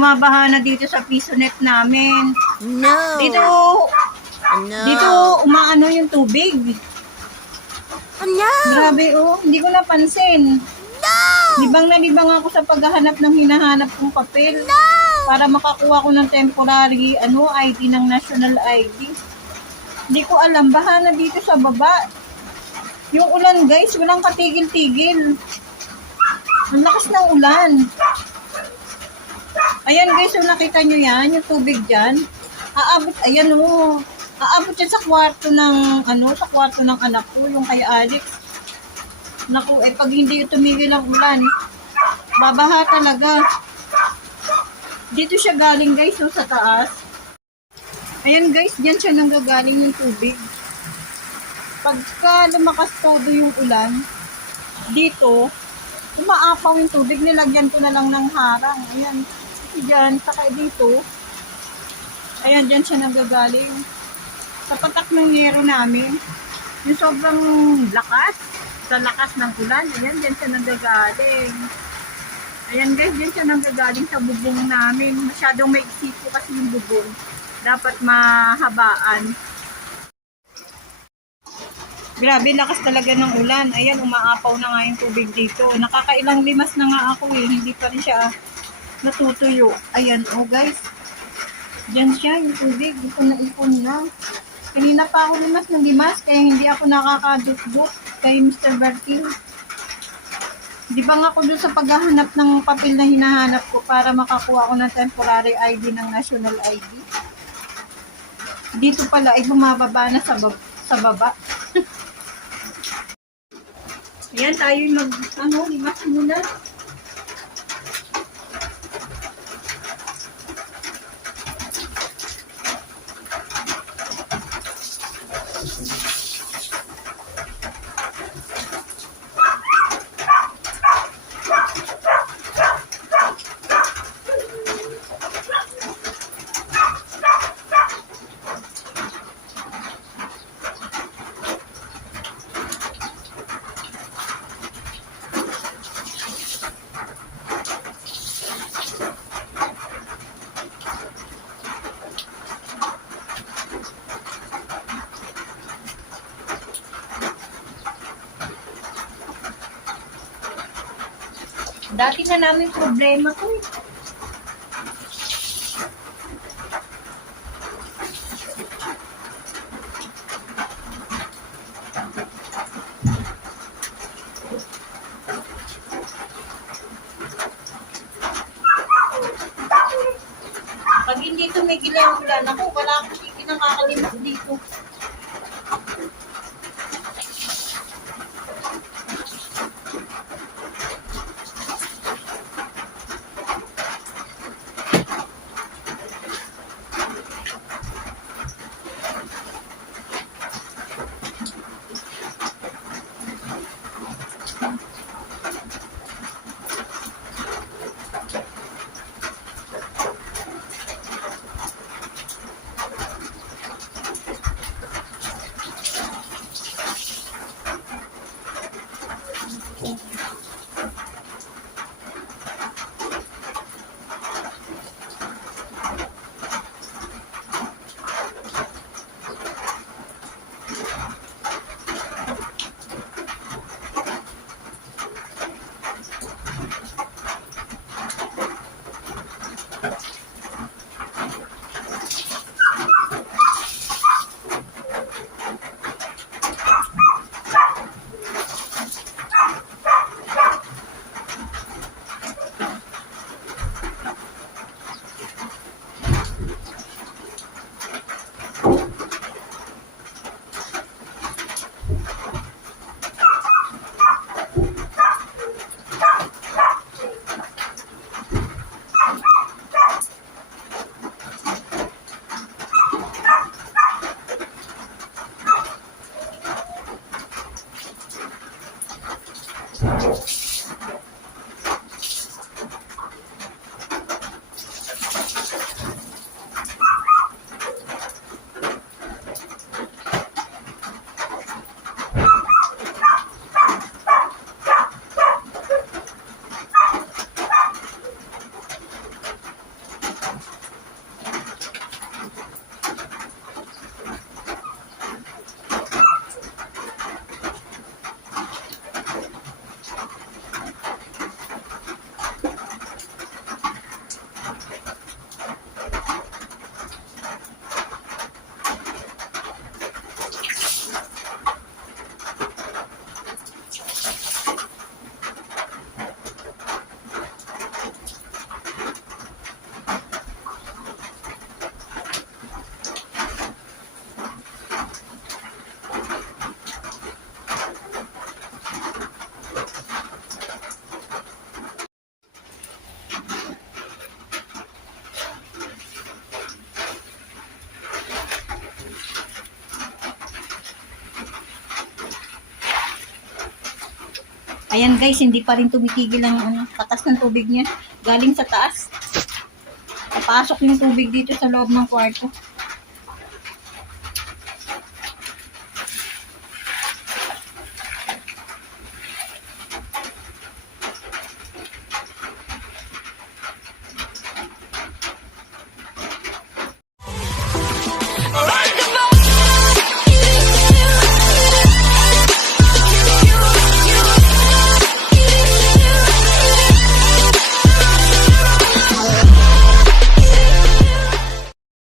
bumabaha na dito sa piso net namin. No. Dito, No. dito umaano yung tubig. Oh, no. Grabe oh, hindi ko napansin. No. Libang na libang ako sa paghahanap ng hinahanap kong papel. No. Para makakuha ko ng temporary ano, ID ng national ID. Hindi ko alam, baha na dito sa baba. Yung ulan guys, walang katigil-tigil. Ang lakas ng ulan. Ayan guys, so nakita nyo yan, yung tubig dyan. Aabot, ayan o. Aabot yan sa kwarto ng, ano, sa kwarto ng anak ko, yung kay Alex. Naku, eh pag hindi tumigil ang ulan, babaha talaga. Dito siya galing guys, so sa taas. Ayan guys, dyan siya nanggagaling yung tubig. Pagka lumakas todo yung ulan, dito, umaapaw yung tubig, nilagyan ko na lang ng harang. Ayan, dyan, saka dito, ayan, dyan siya nanggagaling. Sa patak ng yero namin, yung sobrang lakas, sa lakas ng ulan, ayan, dyan siya nanggagaling. Ayan guys, dyan siya nanggagaling sa bubong namin. Masyadong may po kasi yung bubong. Dapat mahabaan. Grabe, lakas talaga ng ulan. Ayan, umaapaw na nga yung tubig dito. Nakakailang limas na nga ako eh. Hindi pa rin siya natutuyo. Ayan, oh guys. Diyan siya, yung tubig. Dito na ipon na. Kanina pa ako limas ng limas, kaya hindi ako nakakadutbot kay Mr. Bertil. Di ba nga ako dun sa paghahanap ng papel na hinahanap ko para makakuha ko ng temporary ID ng national ID? Dito pala ay bumababa na sa, bab- sa baba. Ayan, tayo mag, ano, limas muna. Dati na namin problema to eh. Pag hindi tumigil ang ulan, ako, wala akong kinakakalimutan dito. Ayan guys, hindi pa rin tumikigil ang ano, katas ng tubig niya. Galing sa taas. Papasok yung tubig dito sa loob ng kwarto.